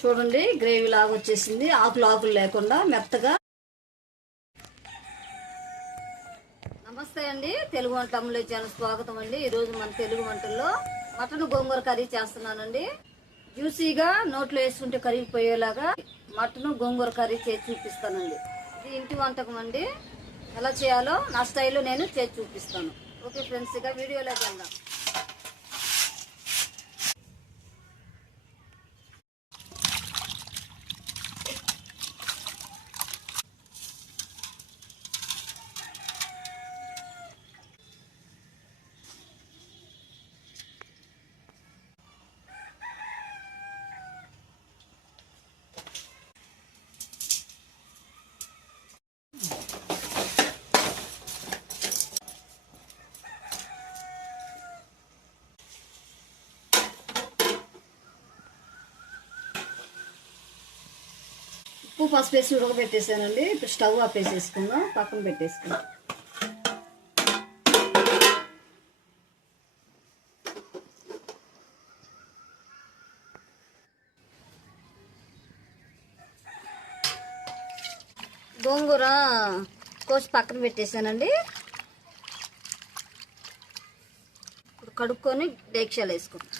చూడండి గ్రేవీ లాగా వచ్చేసింది, ఆకులు లేకుండా మెత్తగా. నమస్తే అండి, తెలుగు వంట అమ్ములే ఛానల్ స్వాగతం అండి. ఈరోజు మన తెలుగు వంటల్లో మటన్ గోంగూర కర్రీ చేస్తున్నానండి. జ్యూసీగా నోట్లో వేసుకుంటే కరిగిపోయేలాగా మటన్ గోంగూర కర్రీ చేసి చూపిస్తానండి. ఇది ఇంటి వంటకం అండి. ఎలా చేయాలో నా స్టైల్లో నేను చేసి చూపిస్తాను. ఓకే ఫ్రెండ్స్, ఇక వీడియోలోకి వెళ్దాం. ఉప్పు పసుపు వేసి ఉడకబెట్టేసానండి. ఇప్పుడు స్టవ్ ఆపేసేసుకుందాం, పక్కన పెట్టేసుకుందాం. గోంగూర కోసి పక్కన పెట్టేసానండి. ఇప్పుడు కడుక్కొని డేక్షాలు వేసుకుందాం.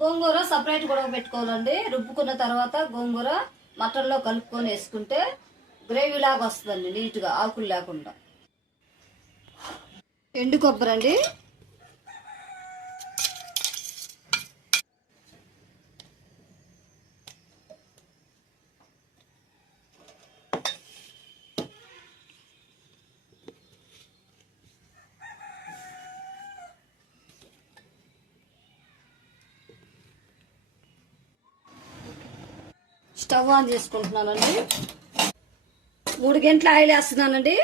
గోంగూర సపరేట్ కూడా పెట్టుకోవాలండి. రుబ్బుకున్న తర్వాత గోంగూర మటన్లో కలుపుకొని వేసుకుంటే గ్రేవీ లాగా వస్తుందండి, నీట్గా ఆకులు లేకుండా. ఎండు కొబ్బరి అండి, స్టవ్ ఆన్ చేసుకుంటున్నానండి. 3 గంటల ఆయిల్ వేస్తున్నానండి.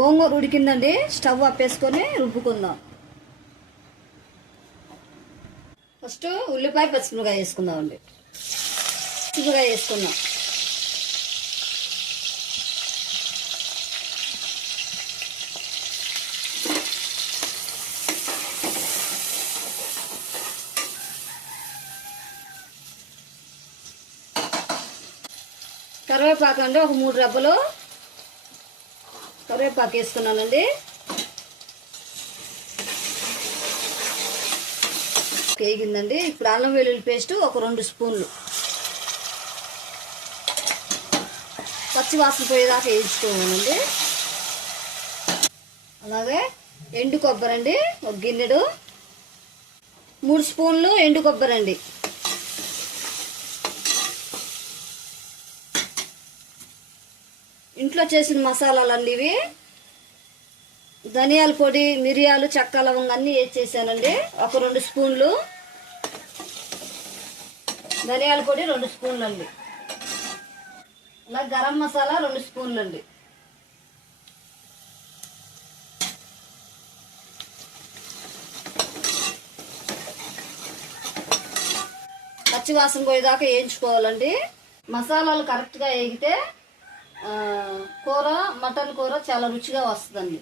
గోంగూర ఉడికిందండి. స్టవ్ ఆపేసుకొని రుబ్బుకుందాం. ఫస్ట్ ఉల్లిపాయ పచ్చిమిరకాయ వేసుకుందామండి. పచ్చిమిరకాయ వేసుకుందాం. కరివేపాకు అండి, ఒక 3 రెబ్బలు కరివేపాకు వేసుకున్నానండి. వేగిందండి. ఇప్పుడు అల్లం వెల్లుల్లి పేస్ట్ ఒక 2 స్పూన్లు, పచ్చి వాసన పోయేదాకా వేయించుకోవాలండి. అలాగే ఎండు కొబ్బరి అండి, ఒక గిన్నెడు, 3 స్పూన్లు ఎండు కొబ్బరి అండి. ఇంట్లో చేసిన మసాలాలండి ఇవి. ధనియాల పొడి, మిరియాలు, చెక్క, లవంగ అన్నీ వేసేసానండి. ఒక 2 స్పూన్లు ధనియాల పొడి, 2 స్పూన్లు అండి. ఇలా గరం మసాలా 2 స్పూన్లు అండి. పచ్చి వాసన పోయేదాకా వేయించుకోవాలండి. మసాలాలు కరెక్ట్గా వేగితే కూర, మటన్ కూర చాలా రుచిగా వస్తుందండి.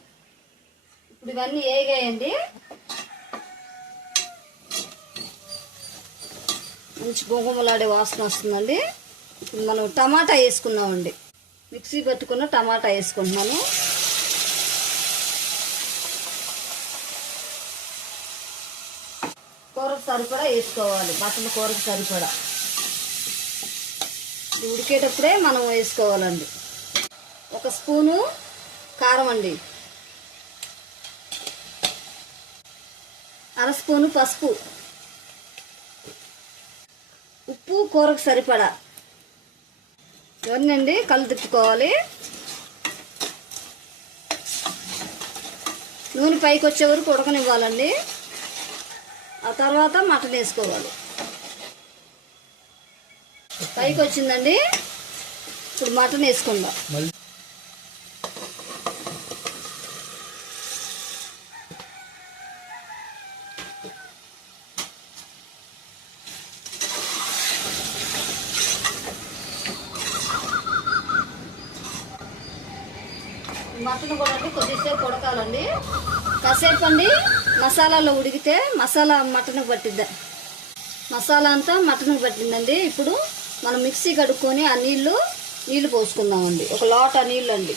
ఇప్పుడు ఇవన్నీ వేగాయండి. మంచి గుమగుమలాడే వాసన వస్తుందండి. మనం టమాటా వేసుకున్నామండి. మిక్సీ పెట్టుకున్న టమాటా వేసుకుంటున్నాను. కూరకు సరిపడా వేసుకోవాలి, మటన్ కూరకు సరిపడా. ఉడికేటప్పుడే మనం వేసుకోవాలండి. 1 స్పూను కారం అండి, 1/2 స్పూను పసుపు, ఉప్పు కూరకు సరిపడా. ఇవన్నీ కళ్ళు తిప్పుకోవాలి. నూనె పైకి వచ్చే వరకు ఉడకనివ్వాలండి. ఆ తర్వాత మటన్ వేసుకోవాలి. పైకి వచ్చిందండి, ఇప్పుడు మటన్ వేసుకుందాం. మటన్ కూడా అండి కొద్దిసేపు ఉడకాలండి. కాసేపు అండి మసాలాలో ఉడికితే మసాలా మటన్కి పట్టిద్దా, మసాలా అంతా మటన్కి పట్టిందండి. ఇప్పుడు మనం మిక్సీ కడుక్కొని ఆ నీళ్లు పోసుకుందామండి. 1 లోటా నీళ్ళు అండి.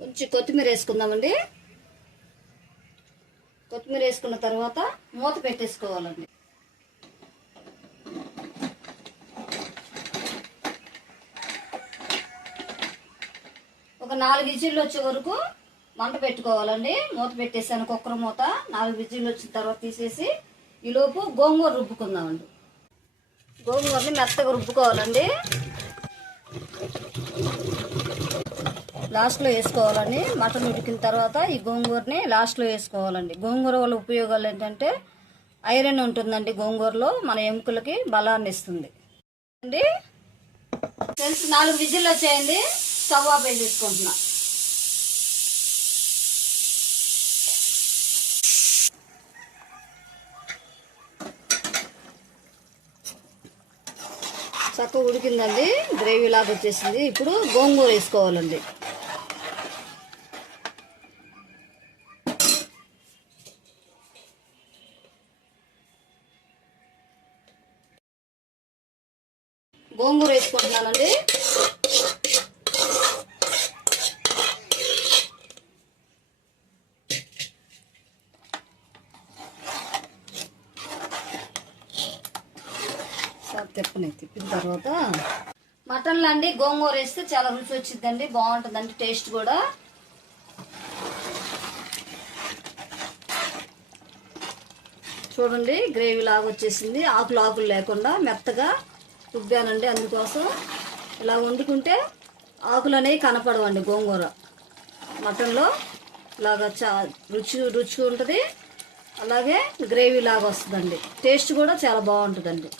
కొంచెం కొత్తిమీర వేసుకుందామండి. కొత్తిమీర వేసుకున్న తర్వాత మూత పెట్టేసుకోవాలండి. ఒక 4 విజిల్లు వచ్చే వరకు మంట పెట్టుకోవాలండి. మూత పెట్టేసాను, కుక్కర్ మూత. 4 విజిల్లు వచ్చిన తర్వాత తీసేసి ఈలోపు గోంగూర రుబ్బుకుందామండి. గోంగూరని మెత్తగా రుబ్బుకోవాలండి. లాస్ట్లో వేసుకోవాలండి. మటన్ ఉడికిన తర్వాత ఈ గోంగూరని లాస్ట్లో వేసుకోవాలండి. గోంగూర వల్ల ఉపయోగాలు ఏంటంటే ఐరన్ ఉంటుందండి. గోంగూరలో మన ఎముకలకి బలాన్ని ఇస్తుంది అండి. ఫ్రెండ్స్ 4 విజిల్లు వచ్చాయండి. స్టవ్ ఆఫ్ వేసేసుకుంటున్నా. చక్కగా ఉడికిందండి, గ్రేవీ లాగా వచ్చేసింది. ఇప్పుడు గోంగూర వేసుకోవాలండి. గోంగూర వేసుకుంటున్నానండి. తిప్పిన తర్వాత మటన్లో అండి గోంగూర వేస్తే చాలా రుచి వచ్చిందండి, బాగుంటుందండి, టేస్ట్ కూడా. చూడండి గ్రేవీ లాగా వచ్చేసింది. ఆకులు లేకుండా మెత్తగా రుబ్బానండి. అందుకోసం ఇలా వండుకుంటే ఆకులు అనేవి కనపడవండి. గోంగూర మటన్లో ఇలాగా రుచి ఉంటుంది. అలాగే గ్రేవీ లాగా వస్తుందండి. టేస్ట్ కూడా చాలా బాగుంటుందండి.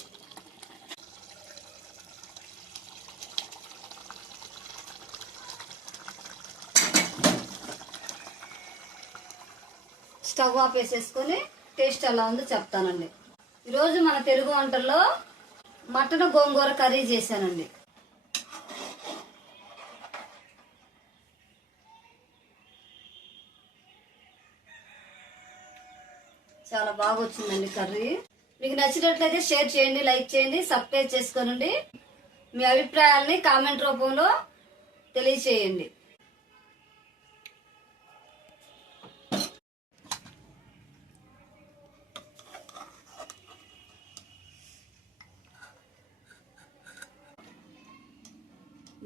స్టవ్ ఆఫ్ వేసేసుకొని టేస్ట్ ఎలా ఉందో చెప్తానండి. ఈరోజు మన తెలుగు వంటల్లో మటన్ గోంగూర కర్రీ చేశానండి. చాలా బాగా వచ్చిందండి కర్రీ. మీకు నచ్చినట్లయితే షేర్ చేయండి, లైక్ చేయండి, సబ్స్క్రైబ్ చేసుకోనండి. మీ అభిప్రాయాల్ని కామెంట్ రూపంలో తెలియచేయండి.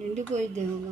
నిండిపోయిద్దేమో.